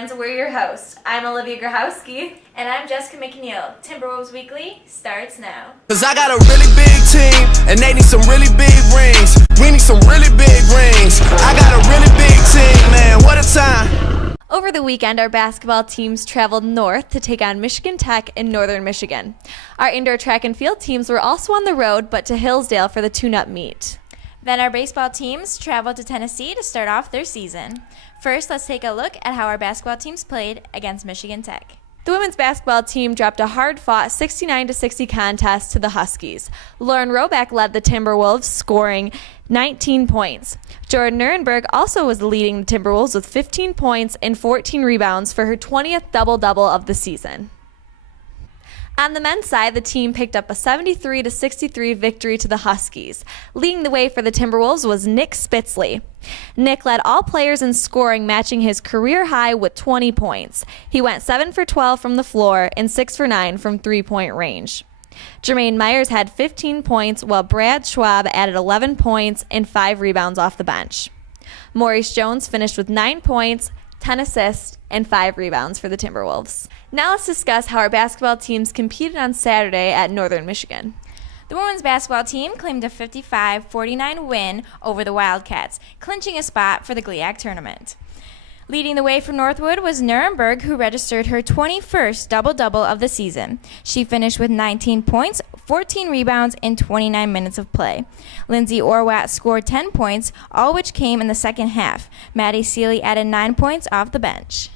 fans, we're your hosts. I'm Olivia Grahowski. And I'm Jessica McNeil. Timberwolves Weekly starts now. Cause I got a really big team, and they need some really big rings. We need some really big rings. I got a really big team, man, what a time. Over the weekend, our basketball teams traveled north to take on Michigan Tech in northern Michigan. Our indoor track and field teams were also on the road, but to Hillsdale for the tune-up meet. Then our baseball teams traveled to Tennessee to start off their season. First, let's take a look at how our basketball teams played against Michigan Tech. The women's basketball team dropped a hard-fought 69-60 contest to the Huskies. Lauren Roback led the Timberwolves, scoring 19 points. Jordan Nuremberg also was leading the Timberwolves with 15 points and 14 rebounds for her 20th double-double of the season. On the men's side, the team picked up a 73-63 victory to the Huskies. Leading the way for the Timberwolves was Nick Spitzley. Nick led all players in scoring, matching his career high with 20 points. He went 7 for 12 from the floor and 6 for 9 from three-point range. Jermaine Myers had 15 points, while Brad Schwab added 11 points and 5 rebounds off the bench. Maurice Jones finished with 9 points, 10 assists, and 5 rebounds for the Timberwolves. Now let's discuss how our basketball teams competed on Saturday at Northern Michigan. The women's basketball team claimed a 55-49 win over the Wildcats, clinching a spot for the GLIAC tournament. Leading the way for Northwood was Nuremberg, who registered her 21st double-double of the season. She finished with 19 points, 14 rebounds, and 29 minutes of play. Lindsay Orwat scored 10 points, all which came in the second half. Maddie Seeley added 9 points off the bench.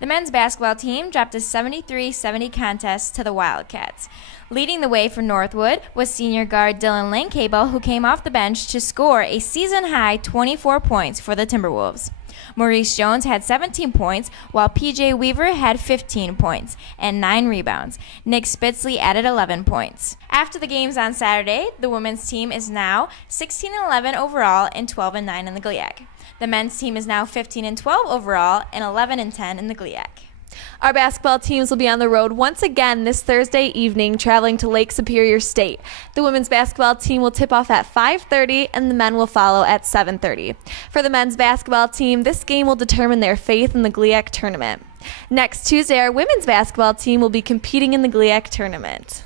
The men's basketball team dropped a 73-70 contest to the Wildcats. Leading the way for Northwood was senior guard Dylan Lancable, who came off the bench to score a season-high 24 points for the Timberwolves. Maurice Jones had 17 points, while P.J. Weaver had 15 points and 9 rebounds. Nick Spitzley added 11 points. After the games on Saturday, the women's team is now 16-11 overall and 12-9 in the GLIAC. The men's team is now 15-12 overall and 11-10 in the GLIAC. Our basketball teams will be on the road once again this Thursday evening, traveling to Lake Superior State. The women's basketball team will tip off at 5:30 and the men will follow at 7:30. For the men's basketball team, this game will determine their faith in the GLIAC tournament. Next Tuesday, our women's basketball team will be competing in the GLIAC tournament.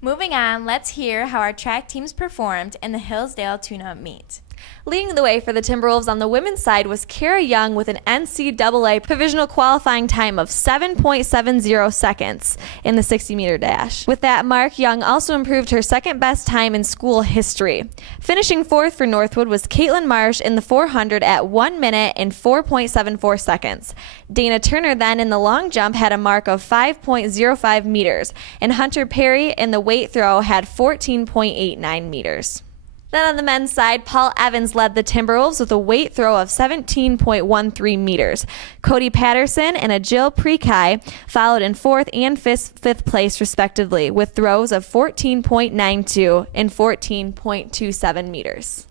Moving on, let's hear how our track teams performed in the Hillsdale tune-up meet. Leading the way for the Timberwolves on the women's side was Kara Young with an NCAA provisional qualifying time of 7.70 seconds in the 60-meter dash. With that mark, Young also improved her second-best time in school history. Finishing fourth for Northwood was Caitlin Marsh in the 400 at 1 minute and 4.74 seconds. Dana Turner then in the long jump had a mark of 5.05 meters, and Hunter Perry in the weight throw had 14.89 meters. Then on the men's side, Paul Evans led the Timberwolves with a weight throw of 17.13 meters. Cody Patterson and Jill Prekai followed in fourth and fifth place respectively with throws of 14.92 and 14.27 meters.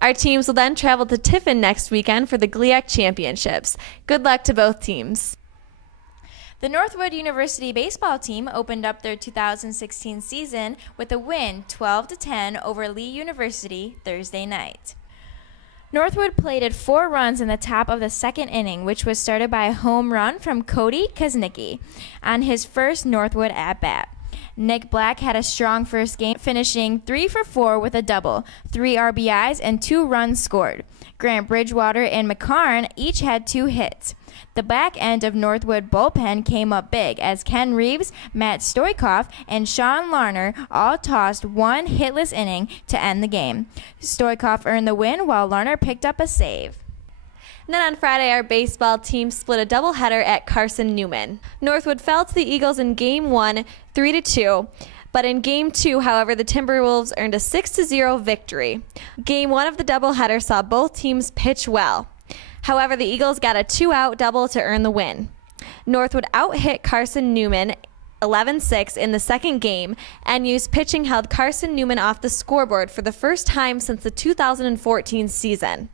Our teams will then travel to Tiffin next weekend for the GLIAC Championships. Good luck to both teams. The Northwood University baseball team opened up their 2016 season with a win 12-10 over Lee University Thursday night. Northwood plated 4 runs in the top of the second inning, which was started by a home run from Cody Kaznicki on his first Northwood at-bat. Nick Black had a strong first game, finishing 3 for 4 with a double, 3 RBIs, and 2 runs scored. Grant Bridgewater and McCarn each had 2 hits. The back end of Northwood bullpen came up big as Ken Reeves, Matt Stoikoff, and Sean Larner all tossed 1 hitless inning to end the game. Stoikoff earned the win while Larner picked up a save. And then on Friday, our baseball team split a doubleheader at Carson Newman. Northwood fell to the Eagles in Game 1, 3-2. But in Game 2, however, the Timberwolves earned a 6-0 victory. Game 1 of the doubleheader saw both teams pitch well. However, the Eagles got a 2-out double to earn the win. Northwood out-hit Carson Newman 11-6 in the second game, and used pitching held Carson Newman off the scoreboard for the first time since the 2014 season.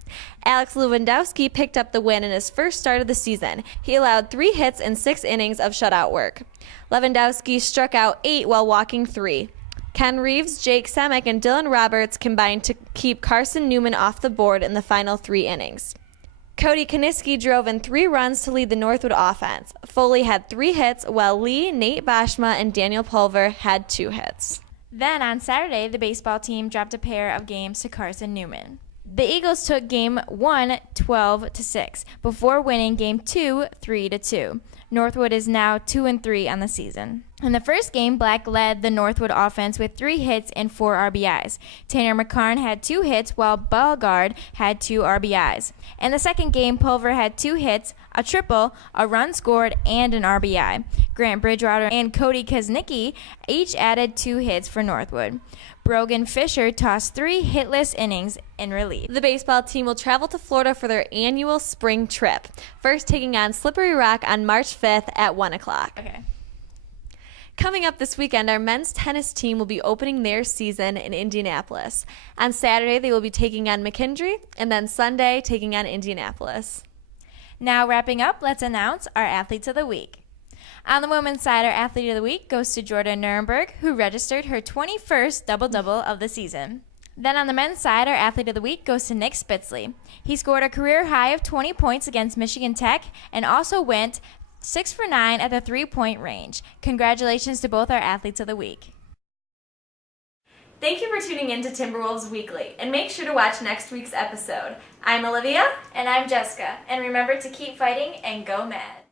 Alex Lewandowski picked up the win in his first start of the season. He allowed 3 hits in 6 innings of shutout work. Lewandowski struck out 8 while walking 3. Ken Reeves, Jake Semick, and Dylan Roberts combined to keep Carson Newman off the board in the final 3 innings. Cody Kaniski drove in 3 runs to lead the Northwood offense. Foley had 3 hits, while Lee, Nate Boschma, and Daniel Pulver had 2 hits. Then on Saturday, the baseball team dropped a pair of games to Carson Newman. The Eagles took Game 1 12-6 before winning Game 2 3-2. Northwood is now 2-3 on the season. In the first game, Black led the Northwood offense with 3 hits and 4 RBIs. Tanner McCarn had 2 hits, while Bellegarde had 2 RBIs. In the second game, Pulver had 2 hits, a triple, a run scored, and an RBI. Grant Bridgewater and Cody Kaznicki each added 2 hits for Northwood. Brogan Fisher tossed 3 hitless innings in relief. The baseball team will travel to Florida for their annual spring trip, first taking on Slippery Rock on March 5th at 1 o'clock. Okay. Coming up this weekend, our men's tennis team will be opening their season in Indianapolis. On Saturday, they will be taking on McKendree, and then Sunday, taking on Indianapolis. Now wrapping up, let's announce our Athletes of the Week. On the women's side, our Athlete of the Week goes to Jordan Nuremberg, who registered her 21st double-double of the season. Then on the men's side, our Athlete of the Week goes to Nick Spitzley. He scored a career high of 20 points against Michigan Tech and also went 6 for 9 at the 3-point range. Congratulations to both our Athletes of the Week. Thank you for tuning in to Timberwolves Weekly, and make sure to watch next week's episode. I'm Olivia. And I'm Jessica. And remember to keep fighting and go mad.